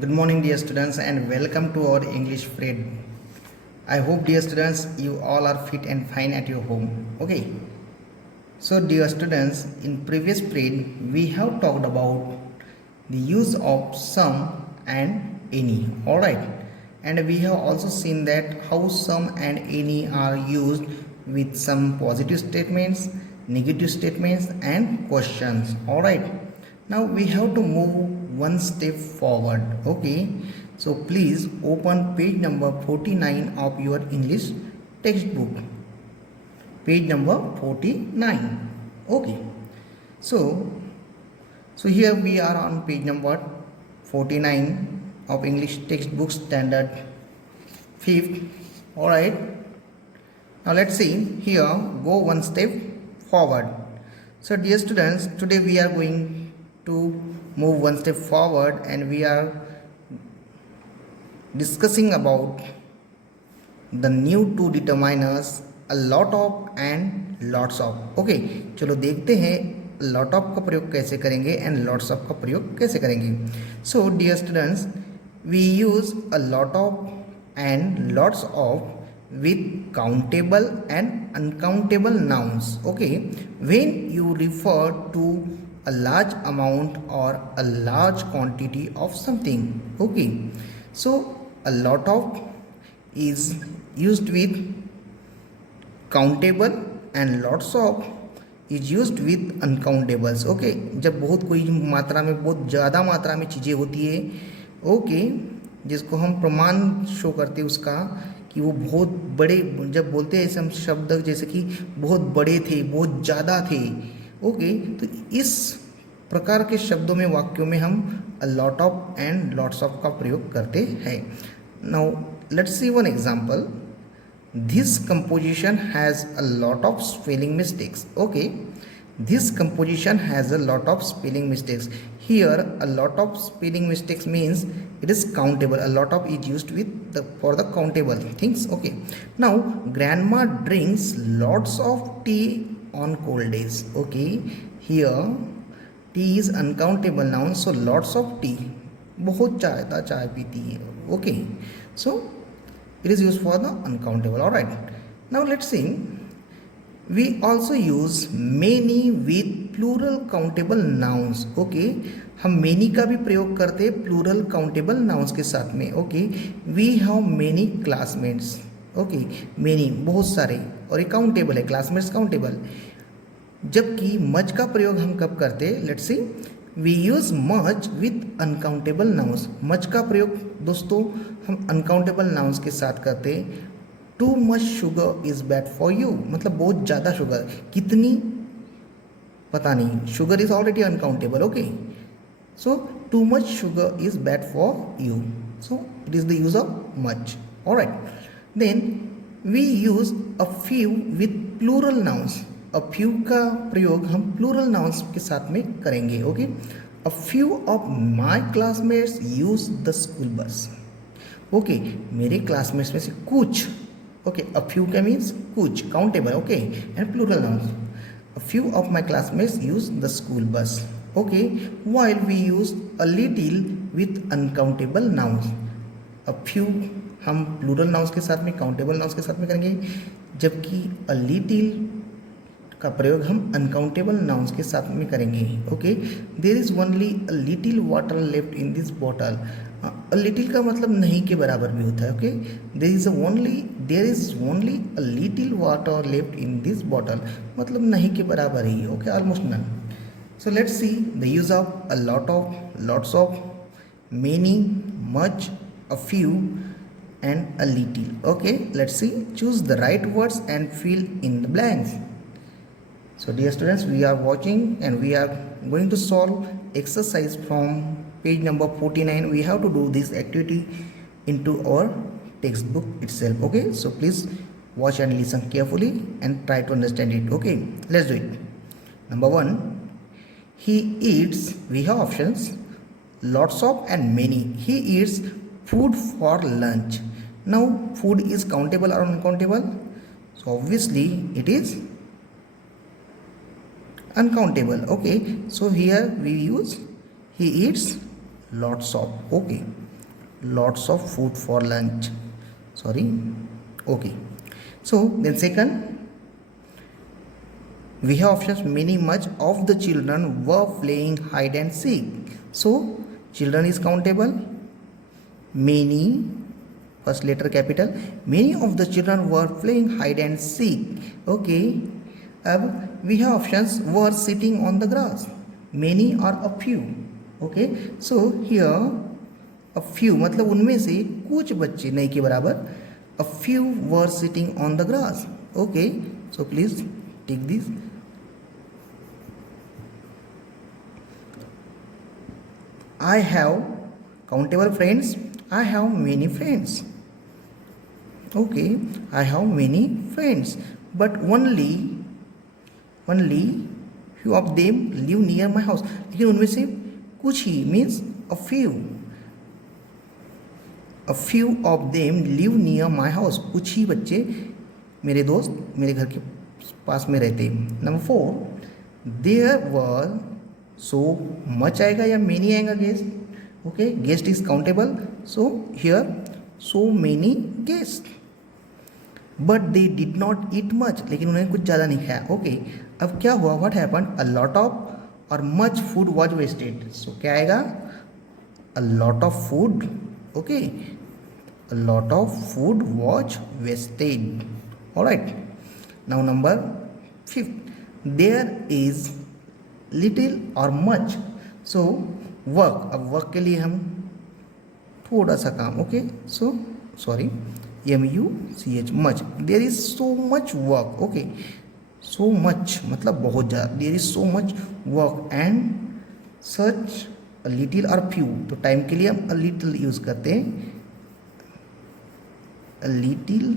Good morning, dear students, and welcome to our English period. I hope, dear students, you all are fit and fine at your home. Okay. So, dear students, in previous period, we have talked about the use of some and any. All right, and we have also seen that how some and any are used with some positive statements, negative statements, and questions. All right. Now we have to move one step forward. Okay, so please open page number 49 of your English textbook, page number 49. Okay, so here we are on page number 49 of English textbook standard 5th. All right, now let's see here, go one step forward. So dear students, today we are going to move one step forward and we are discussing about the new two determiners, a lot of and lots of. Okay, चलो देखते हैं lot of का प्रयोग कैसे करेंगे and lots of का प्रयोग कैसे करेंगे. So dear students, we use a lot of and lots of with countable and uncountable nouns. Okay, when you refer to a large amount or a large quantity of something. Okay, so a lot of is used with countable and lots of is used with uncountables. Okay, जब बहुत कोई मात्रा में, बहुत ज़्यादा मात्रा में चीज़ें होती है, ओके, जिसको हम प्रमाण शो करते हैं उसका कि वो बहुत बड़े, जब बोलते हैं ऐसे हम शब्द जैसे कि बहुत बड़े थे, बहुत ज़्यादा थे. ओके, तो इस प्रकार के शब्दों में, वाक्यों में हम a lot of and lots of का प्रयोग करते हैं. Now let's see one example. This composition has a lot of spelling mistakes. Okay, this composition has a lot of spelling mistakes. Here a lot of spelling mistakes means it is countable. A lot of is used with for the countable things. Okay, now grandma drinks lots of tea on cold days. Okay, here tea is uncountable noun, so lots of tea, बहुत चाय पीती है. Okay, so it is used for the uncountable. All right, now let's see. We also use many with plural countable nouns. Okay, हम many का भी प्रयोग करते हैं plural countable nouns के साथ में. Okay, we have many classmates. Okay, many बहुत सारे, और ये countable है, classmates countable. जबकि much का प्रयोग हम कब करते हैं? Let's see, we use much with uncountable nouns. much का प्रयोग दोस्तों हम uncountable nouns के साथ करते हैं. Too much sugar is bad for you, मतलब बहुत ज़्यादा शुगर, कितनी पता नहीं, sugar is already uncountable. Okay, so too much sugar is bad for you, so it is the use of much. Alright, then we use a few with plural nouns. A few का प्रयोग हम plural nouns के साथ में करेंगे. Okay, a few of my classmates use the school bus. Okay, मेरे classmates में से कुछ. Okay, a few means kuch, countable. Okay, and plural nouns. A few of my classmates use the school bus. Okay, while we use a little with uncountable nouns. A few हम plural nouns के साथ में, countable nouns के साथ में करेंगे, जबकि a little का प्रयोग हम uncountable nouns के साथ में करेंगे. Okay, there is only a little water left in this bottle. A little का मतलब नहीं के बराबर भी होता है. Okay, there is only a little water left in this bottle, मतलब नहीं के बराबर ही. Okay, almost none. So let's see the use of a lot of, lots of, many, much, a few and a little. Okay, let's see, choose the right words and fill in the blanks. So dear students, we are watching and we are going to solve exercise from page number 49. We have to do this activity into our textbook itself. Okay, so please watch and listen carefully and try to understand it. Okay, let's do it. Number 1, he eats, we have options, lots of and many. He eats food for lunch. Now food is countable or uncountable? So obviously it is uncountable. Okay, so here we use he eats lots of. Okay, lots of food for lunch. Sorry. Okay. So then second, we have options many much of the children were playing hide and seek. So children is countable. Many, first letter capital, many of the children were playing hide and seek. Okay. We have options were sitting on the grass. Many or a few. Okay. So here a few मतलब उनमें से कुछ बच्चे, नहीं के बराबर, a few were sitting on the grass. Okay. So please take this. I have countable friends. I have many friends. Okay, I have many friends, but only few of them live near my house. लेकिन उनमें से कुछ ही means a few of them live near my house. कुछ ही बच्चे, मेरे दोस्त, मेरे घर के पास में रहते हैं. Number 4, there were so much आएगा या many आएगा guest. Okay, guest is countable, so here so many guests, but they did not eat much. लेकिन उन्होंने कुछ ज़्यादा नहीं खाया. Okay, अब क्या हुआ, what happened, a lot of or much food was wasted. So क्या आएगा, a lot of food. Okay, a lot of food was wasted. Alright, now number 5, there is little or much. So work, अब work के लिए हम थोड़ा सा काम. Okay, so sorry, MUCH, much. There is so much work. Okay, so much मतलब बहुत ज़्यादा. There is so much work and such a little और फ्यू. तो टाइम के लिए हम अ लिटिल यूज़ करते हैं. A little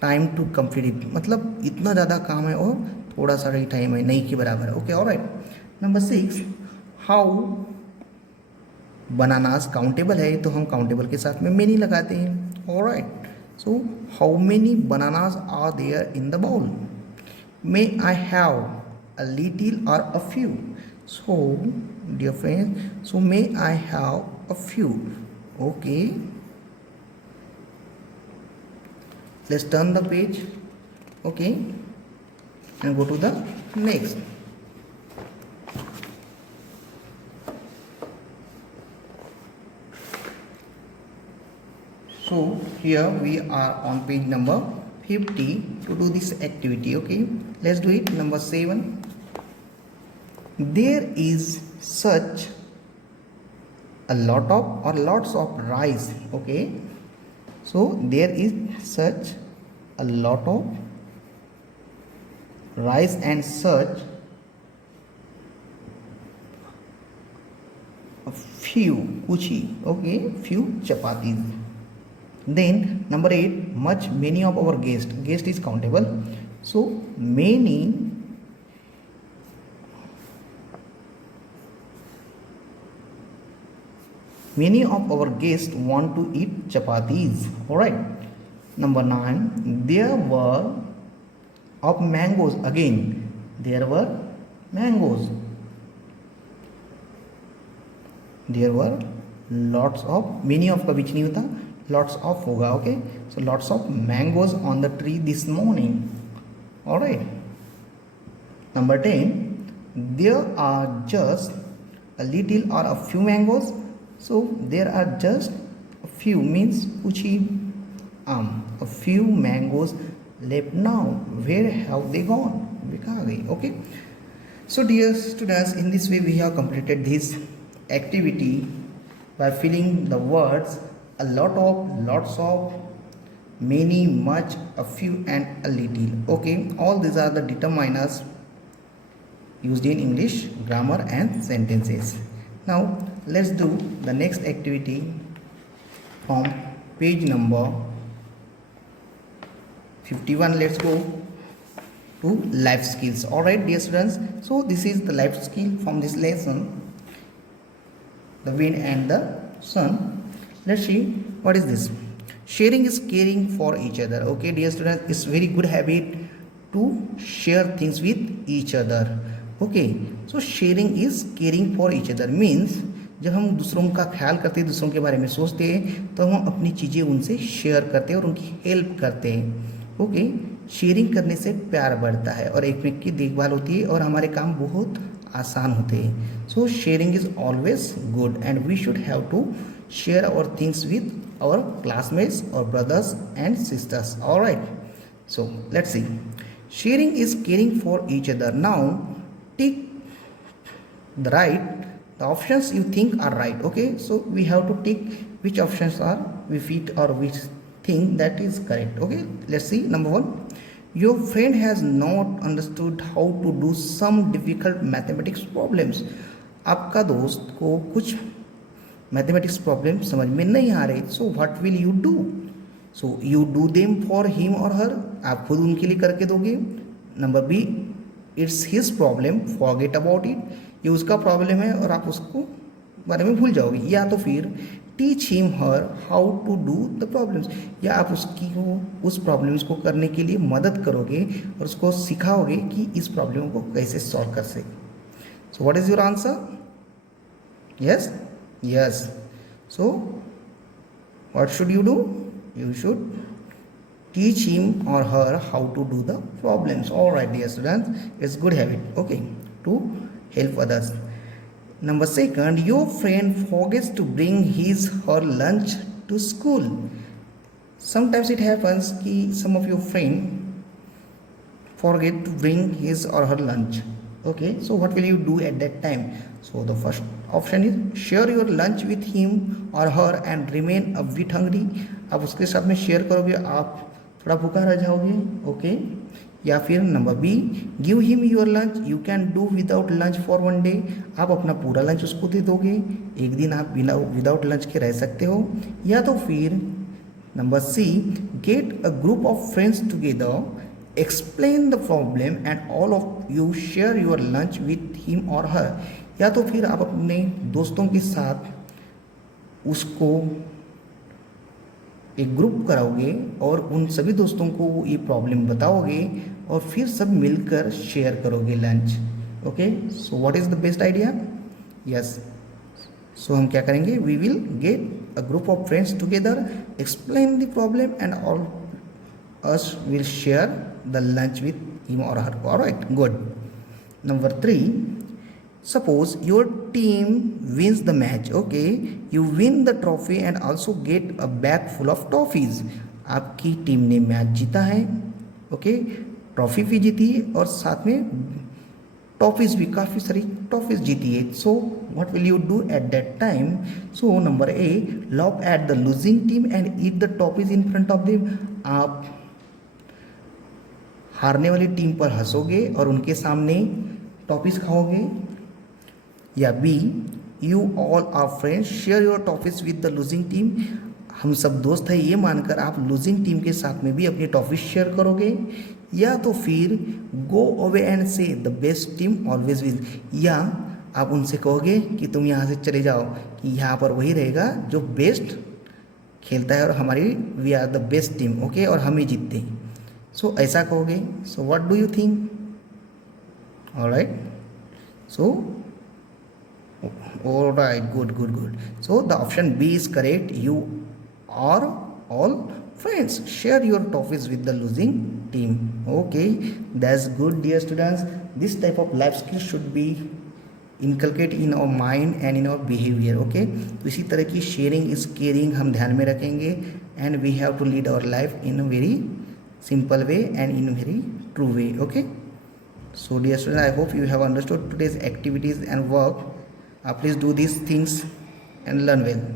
time to complete it मतलब इतना ज़्यादा काम है और थोड़ा सा ही टाइम है, नहीं के बराबर है. Okay, alright. Number 6, how. Bananas countable है तो हम काउंटेबल के साथ में मेनी लगाते हैं. Alright, so how many bananas are there in the bowl. May I have a little or a few. So dear friends, so may I have a few. Okay, let's turn the page. Okay, and go to the next. So here we are on page number 50 to do this activity. Okay, let's do it. Number 7, there is such a lot of or lots of rice. Okay, so there is such a lot of rice and such a few kuchi. Okay, few chapatis. Then number 8, much, many of our guests. Guest is countable, so many of our guests want to eat chapatis. Alright. Number 9, there were of mangoes. Again, there were mangoes. There were lots of, many of का बीच नहीं होता, lots of होगा. Okay, so lots of mangoes on the tree this morning. All right. Number 10, there are just a little or a few mangoes. So there are just a few means कुछ ही a few mangoes left now. Where have they gone? वे कहाँ गई? Okay. So dear students, in this way we have completed this activity by filling the words a lot of, lots of, many, much, a few and a little. Okay, all these are the determiners used in English grammar and sentences. Now let's do the next activity from page number 51. Let's go to life skills. Alright dear students, so this is the life skill from this lesson, the wind and the sun. Let's see what is this. Sharing is caring for each other. Okay dear students, it's very good habit to share things with each other. Okay, so sharing is caring for each other means जब हम दूसरों का ख्याल करते हैं, दूसरों के बारे में सोचते हैं, तो हम अपनी चीज़ें उनसे शेयर करते हैं और उनकी हेल्प करते हैं। ओके, शेयरिंग करने से प्यार बढ़ता है और एक एक की देखभाल होती है और हमारे काम बहुत आसान होते हैं। So sharing is always good and we should have to share our things with our classmates or brothers and sisters. Alright, so let's see, sharing is caring for each other. Now tick the right the options you think are right. Okay, so we have to tick which options are we fit or which thing that is correct. Okay, let's see. Number one, your friend has not understood how to do some difficult mathematics problems. आपका दोस्त को कुछ mathematics problem समझ में नहीं आ रही, so what will you do? So you do them for him or her, आप खुद उनके लिए करके दोगे। Number B, it's his problem, forget about it, ये उसका प्रॉब्लम है और आप उसको बारे में भूल जाओगे। या तो फिर teach him her how to do the problems, या आप उसकी को उस प्रॉब्लम्स को करने के लिए मदद करोगे और उसको सिखाओगे कि इस प्रॉब्लम को कैसे सॉल्व कर सके। So what is your answer? Yes, yes. So what should you do? You should teach him or her how to do the problems. All right, dear students, it's good habit, okay, to help others. Number second, your friend forgets to bring his her lunch to school. Sometimes it happens कि some of your friend forget to bring his or her lunch. Okay, so what will you do at that time? So the first option is share your lunch with him or her and remain a bit hungry. आप उसके साथ में share करोगे, आप थोड़ा भूखा रह जाओगे। ओके, या फिर number B, give him your lunch, you can do without lunch for one day, आप अपना पूरा लंच उसको दे दोगे, एक दिन आप बिना विदाउट लंच के रह सकते हो। या तो फिर number C, get a group of friends together, explain the problem and all of you share your lunch with him or her, या तो फिर आप अपने दोस्तों के साथ उसको एक ग्रुप कराओगे और उन सभी दोस्तों को ये प्रॉब्लम बताओगे और फिर सब मिलकर शेयर करोगे lunch. Okay, so what is the best idea? Yes, so हम क्या करेंगे? We will get a group of friends together, explain the problem and all us will share the lunch with him or her. All right, good. Number 3, suppose your team wins the match. Okay, you win the trophy and also get a bag full of toffees. आपकी team ने match जीता है, okay, trophy भी जीती है और साथ में टॉफीज भी, काफ़ी सारी टॉफीज जीती है। सो what will you do at that time? So number A, loaf at the losing team and eat the toffees in front of them, आप हारने वाली टीम पर हंसोगे और उनके सामने टॉफीज खाओगे। या B, you all are friends share your toffees with the losing team, हम सब दोस्त हैं ये मानकर आप लूजिंग टीम के साथ में भी अपनी टॉफीज शेयर करोगे। या तो फिर गो अवे एंड से the best team always win, या आप उनसे कहोगे कि तुम यहाँ से चले जाओ, कि यहाँ पर वही रहेगा जो बेस्ट खेलता है और हमारी we are the best team, okay, और हम ही जीतते हैं। सो ऐसा कहोगे। So what do you think? Alright, so alright, good good good. So the option B is correct, you are all friends share your toffees with the losing team. Okay, that's good, dear students. This type of life skills should be inculcated in our mind and in our behavior. Okay, तो इसी तरह की sharing is caring हम ध्यान में रखेंगे and we have to lead our life in a very simple way and in a very true way. Okay, so dear students, I hope you have understood today's activities and work. Please do these things and learn well.